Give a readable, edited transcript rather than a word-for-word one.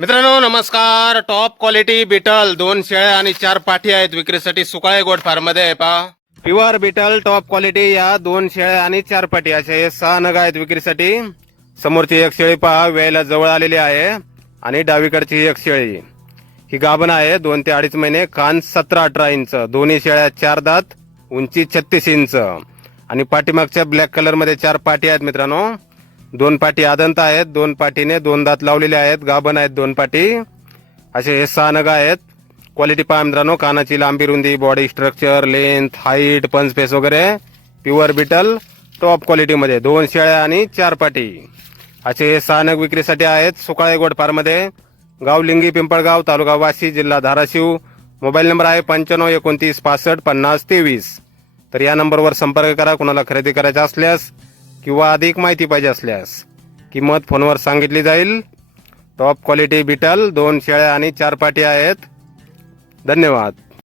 मित्रांनो नमस्कार. Top quality beetle 2 शेळ्या आणि 4 पाठी आहेत विक्रीसाठी सुकाळे गोट फार्म मध्ये आहे पहा. प्युअर बिटल टॉप क्वालिटी या 2 शेळ्या आणि 4 पाठी असे 6 नग आहेत विक्रीसाठी. समोरची एक शेळी पहा वेळेला जवळ आलेली आहे आणि डावीकडची एक शेळी ही गाभण आहे. 2 ते 2.5 महिने, कान 17-18 इंच, दोन्ही शेळ्या 4 दात, उंची 36 इंच आणि पाठीमागच्या ब्लॅक कलर मध्ये 4 पाठी आहेत मित्रांनो. 2 पाठी आदंत आहेत, 2 पाठीने 2 दात लावलेले आहेत, गाभण आहेत 2 पाठी. असे हे 6 नग आहेत. क्वालिटी पहा मित्रांनो, कानाची लांबी रुंदी, बॉडी स्ट्रक्चर, लेंथ, हाईट, पंच फेस वगैरे प्युअर बिटल टॉप क्वालिटी मध्ये 2 शेळ्या आणि 4 पाठी असे हे 6 नग विक्रीसाठी आहेत सुकाळे गोट फार्म मध्ये. गाव लिंगी पिंपळगाव, तालुका वाशी, जिल्हा धाराशिव. मोबाईल नंबर आहे 95 29 65 50 23. तर या नंबरवर संपर्क करा कुणाला खरेदी करायचा असल्यास किंवा अधिक माहिती पाहिजे असल्यास. किंमत फोनवर सांगितली जाईल. टॉप क्वालिटी बिटल 2 शेळ्या आणि 4 पाठी आहेत. धन्यवाद.